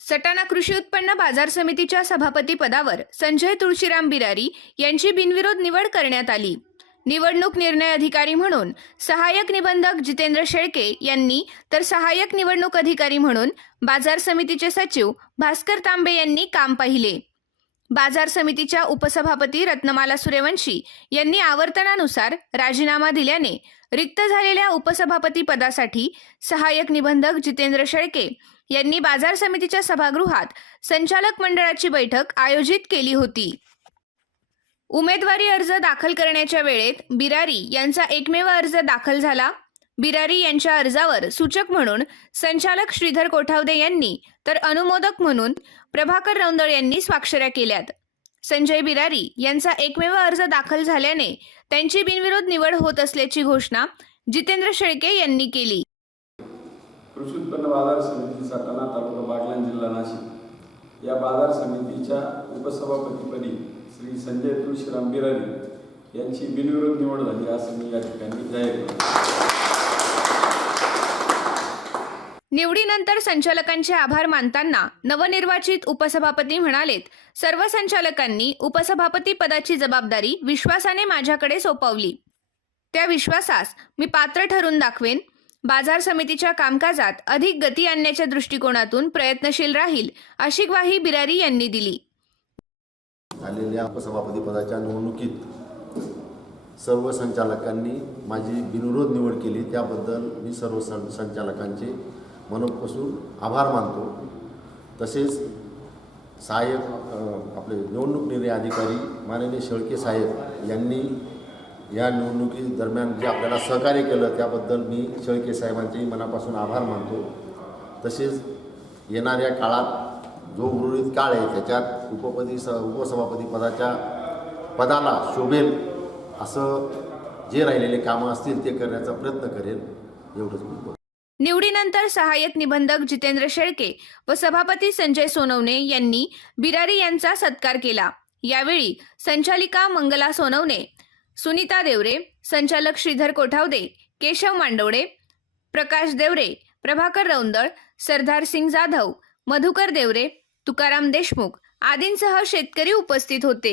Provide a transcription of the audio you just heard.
सटाणा कृषी उत्पन्न बाजार समितीच्या सभापती पदावर संजय तुळशीराम बिरारी यांची बिनविरोध निवड करण्यात आली. निवडणूक निर्णय अधिकारी म्हणून सहाय्यक निबंधक जितेंद्र शेळके यांनी तर सहाय्यक निवडणूक अधिकारी म्हणून बाजार समितीचे सचिव भास्कर तांबे यांनी काम पाहिले. बाजार समितीच्या उपसभापती रत्नमाला सूर्यवंशी यांनी आवर्तनानुसार राजीनामा दिल्याने रिक्त झालेल्या उपसभापती पदासाठी सहाय्यक निबंधक जितेंद्र शेळके यांनी बाजार समितीच्या सभागृहात संचालक मंडळाची बैठक आयोजित केली होती. उमेदवारी अर्ज दाखल करण्याच्या वेळेत बिरारी यांचा एकमेव अर्ज दाखल झाला. बिरारी यांच्या अर्जावर सूचक म्हणून संचालक श्रीधर कोठावदे यांनी तर अनुमोदक म्हणून प्रभाकर रौंदळ यांनी स्वाक्षऱ्या केल्यात. संजय बिरारी यांचा एकमेव अर्ज दाखल झाल्याने त्यांची बिनविरोध निवड होत असल्याची घोषणा जितेंद्र शेळके यांनी केली. कृषी उत्पन्न बाजार समिती सटाणा तालुका बागलाण जिल्हा नाशिक. या बाजार समितीच्या उपसभापतीपदी श्री संजय तुळशीराम बिरारी यांची बिनविरोध निवड झाली असं मी या ठिकाणी जाहीर करतो. निवडीनंतर संचालकांचे आभार मानताना नवनिर्वाचित उपसभापती म्हणालेत सर्व संचालकांनी उपसभापती पदाची जबाबदारी विश्वासाने माझ्याकडे सोपवली. त्या विश्वासास मी पात्र ठरून दाखवेन बाजार समितीच्या कामकाजात अधिक गती आणण्याच्या दृष्टिकोनातून प्रयत्नशील राहील अशी ग्वाही बिरारी यांनी दिली. झालेल्या उपसभापती पदाच्या निवडणुकीत सर्व संचालकांनी माझी बिनविरोध निवड केली. त्याबद्दल मी सर्व सं संचालकांचे मनपासून आभार मानतो. तसेच सहाय्यक आपले निवडणूक निर्णय अधिकारी माननीय शेळके साहेब यांनी या निवडणुकी दरम्यान जे आपल्याला सहकार्य केलं त्याबद्दल मी शेळके साहेबांचेही मनापासून आभार मानतो. तसेच येणाऱ्या काळात जो उर्वरित काळ आहे त्याच्यात उपपदी स उपसभापती पदाच्या पदाला शोभेल असं जे राहिलेले कामं असतील ते करण्याचा प्रयत्न करेल एवढंच मी निवडीनंतर सहाय्यक निबंधक जितेंद्र शेळके व सभापती संजय सोनवणे यांनी बिरारी यांचा सत्कार केला. यावेळी संचालिका मंगला सोनवणे सुनीता देवरे संचालक श्रीधर कोठावदे केशव मांडवडे प्रकाश देवरे प्रभाकर रौंदळ सरदार सिंग जाधव मधुकर देवरे तुकाराम देशमुख आदींसह शेतकरी उपस्थित होते.